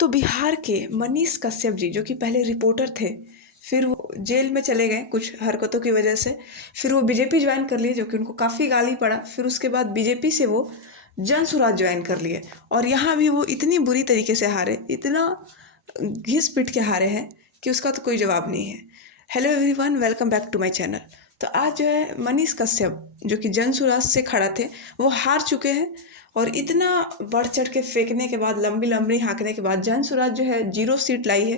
तो बिहार के मनीष कश्यप जी जो कि पहले रिपोर्टर थे, फिर वो जेल में चले गए कुछ हरकतों की वजह से। फिर वो बीजेपी ज्वाइन कर लिए, जो कि उनको काफ़ी गाली पड़ा। फिर उसके बाद बीजेपी से वो जन सुराज ज्वाइन कर लिए, और यहाँ भी वो इतनी बुरी तरीके से हारे, इतना घिस पिट के हारे हैं कि उसका तो कोई जवाब नहीं है। Hello everyone, welcome back to my channel. तो आज जो है मनीष कश्यप जो कि जन सुराज से खड़ा थे, वो हार चुके हैं। और इतना बढ़ चढ़ के फेंकने के बाद, लंबी लंबी हाँकने के बाद जन सुराज जो है 0 सीट लाई है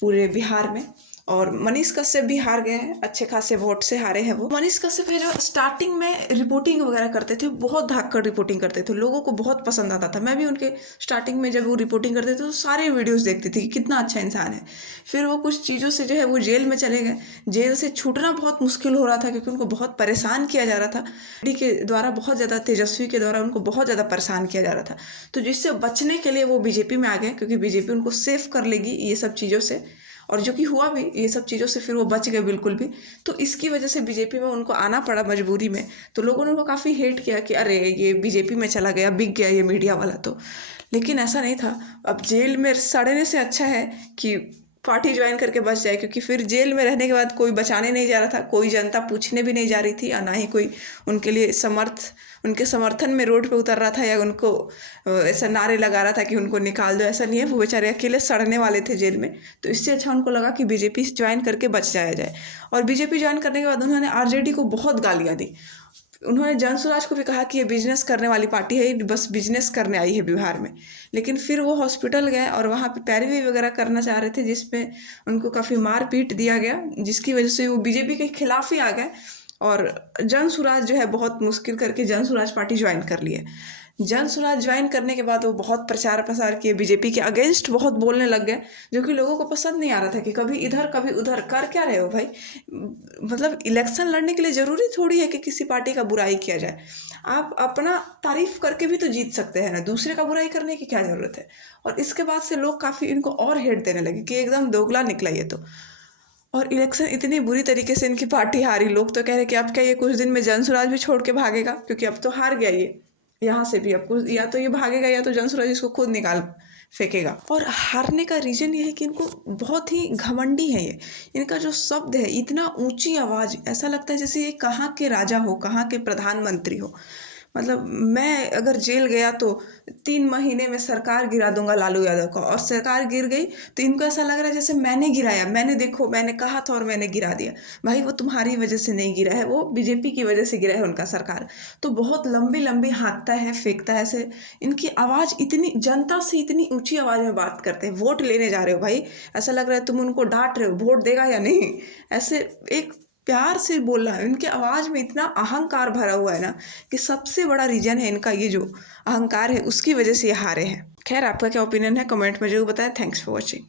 पूरे बिहार में। और मनीष कश्यप भी हार गए हैं, अच्छे खासे वोट से हारे हैं वो। मनीष कश्यप है जो स्टार्टिंग में रिपोर्टिंग वगैरह करते थे, बहुत धाकड़ रिपोर्टिंग करते थे, लोगों को बहुत पसंद आता था। मैं भी उनके स्टार्टिंग में जब वो रिपोर्टिंग करते थे तो सारे वीडियोस देखती थी कि कितना अच्छा इंसान है। फिर वो कुछ चीज़ों से जो है वो जेल में चले गए। जेल से छूटना बहुत मुश्किल हो रहा था, क्योंकि उनको बहुत परेशान किया जा रहा था डी के द्वारा, बहुत ज़्यादा तेजस्वी के द्वारा उनको बहुत ज़्यादा परेशान किया जा रहा था। तो जिससे बचने के लिए वो बीजेपी में आ गए, क्योंकि बीजेपी उनको सेफ कर लेगी ये सब चीज़ों से। और जो कि हुआ भी, ये सब चीज़ों से फिर वो बच गए बिल्कुल भी। तो इसकी वजह से बीजेपी में उनको आना पड़ा मजबूरी में। तो लोगों ने उनको काफ़ी हेट किया कि अरे ये बीजेपी में चला गया, बिक गया ये मीडिया वाला। तो लेकिन ऐसा नहीं था। अब जेल में सड़ने से अच्छा है कि पार्टी ज्वाइन करके बच जाए, क्योंकि फिर जेल में रहने के बाद कोई बचाने नहीं जा रहा था, कोई जनता पूछने भी नहीं जा रही थी, और ना ही कोई उनके लिए उनके समर्थन में रोड पे उतर रहा था, या उनको ऐसा नारे लगा रहा था कि उनको निकाल दो। ऐसा नहीं है, वो बेचारे अकेले सड़ने वाले थे जेल में। तो इससे अच्छा उनको लगा कि बीजेपी ज्वाइन करके बच जाया जाए। और बीजेपी ज्वाइन करने के बाद उन्होंने आरजेडी को बहुत गालियाँ दी। उन्होंने जन सुराज को भी कहा कि ये बिजनेस करने वाली पार्टी है, बस बिजनेस करने आई है बिहार में। लेकिन फिर वो हॉस्पिटल गए और वहाँ पे पैरवी वगैरह करना चाह रहे थे, जिसमें उनको काफ़ी मार पीट दिया गया, जिसकी वजह से वो बीजेपी के खिलाफ ही आ गए। और जन सुराज जो है बहुत मुश्किल करके जन सुराज पार्टी ज्वाइन कर लिए। जन सुराज ज्वाइन करने के बाद वो बहुत प्रचार प्रसार किए, बीजेपी के अगेंस्ट बहुत बोलने लग गए, जो कि लोगों को पसंद नहीं आ रहा था कि कभी इधर कभी उधर कर क्या रहे हो भाई। मतलब इलेक्शन लड़ने के लिए ज़रूरी थोड़ी है कि किसी पार्टी का बुराई किया जाए। आप अपना तारीफ करके भी तो जीत सकते हैं ना, दूसरे का बुराई करने की क्या ज़रूरत है। और इसके बाद से लोग काफ़ी इनको और हेट देने लगे कि एकदम दोगला निकला ये तो। और इलेक्शन इतनी बुरी तरीके से इनकी पार्टी हारी, लोग तो कह रहे कि अब क्या ये कुछ दिन में जनसुराज भी छोड़ के भागेगा, क्योंकि अब तो हार गया ये यहाँ से भी। अब कुछ या तो ये भागेगा या तो जनसुराज इसको खुद निकाल फेंकेगा। और हारने का रीज़न ये है कि इनको बहुत ही घमंडी है ये। इनका जो शब्द है, इतना ऊंची आवाज़, ऐसा लगता है जैसे ये कहाँ के राजा हो, कहाँ के प्रधानमंत्री हो। मतलब मैं अगर जेल गया तो 3 महीने में सरकार गिरा दूंगा लालू यादव का, और सरकार गिर गई तो इनको ऐसा लग रहा है जैसे मैंने गिराया, मैंने देखो मैंने कहा था और मैंने गिरा दिया। भाई वो तुम्हारी वजह से नहीं गिरा है, वो बीजेपी की वजह से गिरा है उनका सरकार। तो बहुत लंबी लंबी हाँकता है, फेंकता है ऐसे। इनकी आवाज़ इतनी, जनता से इतनी ऊंची आवाज़ में बात करते हैं। वोट लेने जा रहे हो भाई, ऐसा लग रहा है तुम उनको डांट रहे हो, वोट देगा या नहीं, ऐसे एक प्यार से बोलना है। इनके आवाज़ में इतना अहंकार भरा हुआ है ना, कि सबसे बड़ा रीज़न है इनका ये जो अहंकार है, उसकी वजह से ये हारे हैं। खैर, आपका क्या ओपिनियन है कमेंट में जरूर बताएं। Thanks for watching.